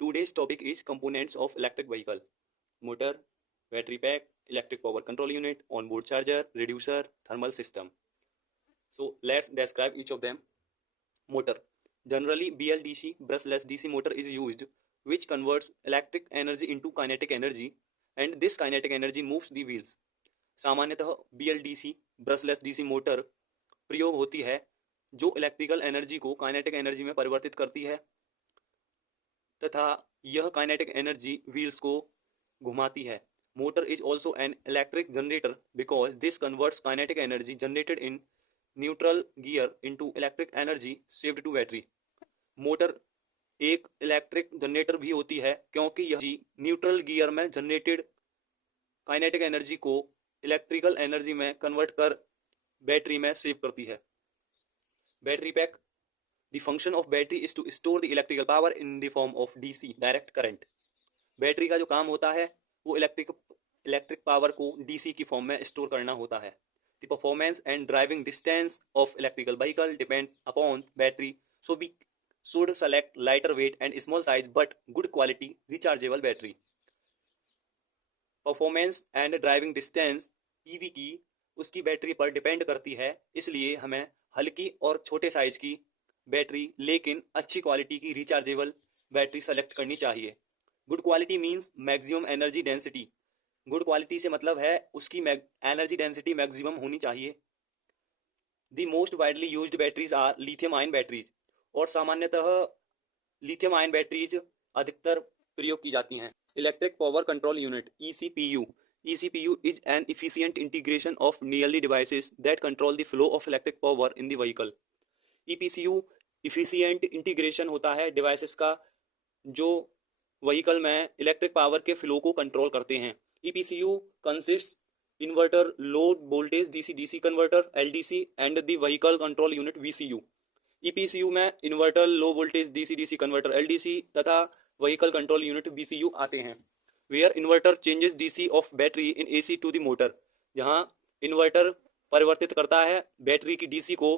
Today's topic is components of electric vehicle: motor, battery pack, electric power control unit, onboard charger, reducer, thermal system. So let's describe each of them. Motor. Generally, BLDC brushless DC motor is used, which converts electric energy into kinetic energy, and this kinetic energy moves the wheels. सामान्यतः BLDC brushless DC motor प्रयोग होती है जो electrical energy को kinetic energy में परिवर्तित करती है तथा यह काइनेटिक एनर्जी व्हील्स को घुमाती है. Motor is also an electric generator because this converts kinetic energy generated in neutral gear into electric energy saved to battery. Motor एक इलेक्ट्रिक जनरेटर भी होती है क्योंकि यह न्यूट्रल गियर में जनरेटेड काइनेटिक एनर्जी को इलेक्ट्रिकल एनर्जी में convert कर बैटरी में सेव करती है. Battery pack. The function of battery is to store the electrical power in the form of DC direct current. Battery का जो काम होता है वो इलेक्ट्रिक पावर को DC की फॉर्म में स्टोर करना होता है. The performance and driving distance of electrical vehicle depend upon battery, so we should select lighter weight and small size but good quality rechargeable battery. Performance and driving distance EV की उसकी battery पर depend करती है, इसलिए हमें हल्की और छोटे साइज की बैटरी लेकिन अच्छी क्वालिटी की रिचार्जेबल बैटरी सेलेक्ट करनी चाहिए. Good quality means maximum energy density. Good quality से मतलब है उसकी एनर्जी डेंसिटी मैक्सिमम होनी चाहिए. The most widely used batteries are lithium ion batteries. और सामान्यतः लिथियम आयन बैटरीज अधिकतर प्रयोग की जाती हैं. Electric power control unit ECPU. ECPU is an efficient integration of nearly devices that control the flow of electric power in the vehicle. EPCU efficient integration होता है devices का जो व्हीकल में इलेक्ट्रिक पावर के फ्लो को control करते हैं. EPCU consists inverter, low voltage DC-DC converter LDC and the vehicle control unit VCU. EPCU में inverter, low voltage DC-DC converter LDC तथा व्हीकल कंट्रोल यूनिट VCU आते हैं. Where inverter changes DC of battery in AC to the motor. जहां inverter परिवर्तित करता है battery की DC को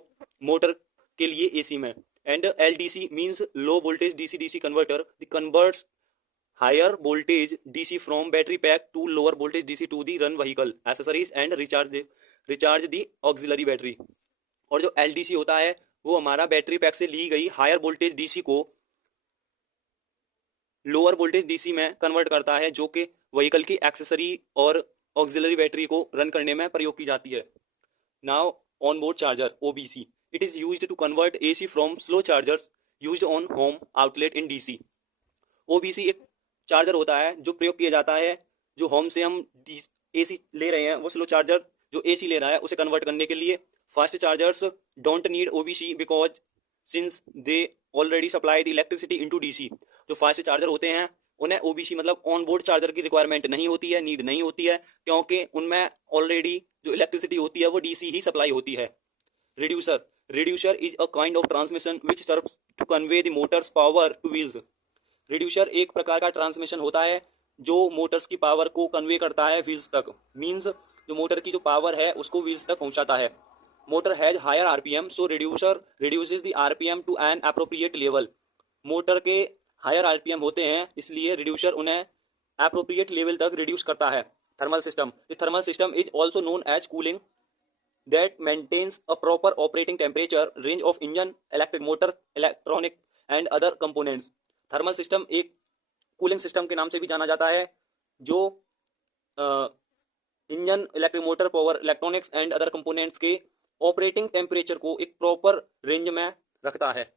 मोटर के लिए AC में. And LDC means low voltage DC-DC converter. The converts higher voltage DC from battery pack to lower voltage DC to the run vehicle accessories and recharge the auxiliary battery. और जो LDC होता है वो हमारा battery pack से ली गई higher voltage DC को lower voltage DC में कन्वर्ट करता है जो कि व्हीकल की एक्सेसरी और ऑक्सिलरी बैटरी को रन करने में प्रयोग की जाती है. Now onboard charger OBC. It is used to convert AC from slow chargers used on home outlet in DC. OBC एक चार्जर होता है जो प्रयोग किया जाता है जो होम से हम AC ले रहे हैं वो स्लो चार्जर जो AC ले रहा है उसे कन्वर्ट करने के लिए. Fast chargers don't need OBC because since they already supply the electricity into DC. जो फास्ट चार्जर होते हैं उन्हें OBC मतलब ऑन बोर्ड चार्जर की रिक्वायरमेंट नहीं होती है, नीड नहीं होती है क्योंकि उनमें ऑलरेडी जो इलेक्ट्रिसिटी होती है वो DC ही सप्लाई होती है. Reducer. Reducer is a kind of transmission which serves to convey the motors power to wheels. Reducer एक प्रकार का ट्रांसमिशन होता है जो मोटर्स की पावर को कन्वे करता है व्हील्स तक. मीन्स जो मोटर की जो पावर है उसको व्हील्स तक पहुंचाता है. Motor has higher RPM so reducer reduces the RPM to an appropriate level. Motor के हायर RPM होते हैं इसलिए रिड्यूसर उन्हें एप्रोप्रिएट लेवल तक रिड्यूस करता है. Thermal system. The thermal system is also known as cooling that maintains a proper operating temperature range of engine, electric motor, electronic and other components. Thermal system एक cooling system के नाम से भी जाना जाता है जो engine, electric motor, power electronics and other components के ऑपरेटिंग टेम्परेचर को एक प्रॉपर रेंज में रखता है.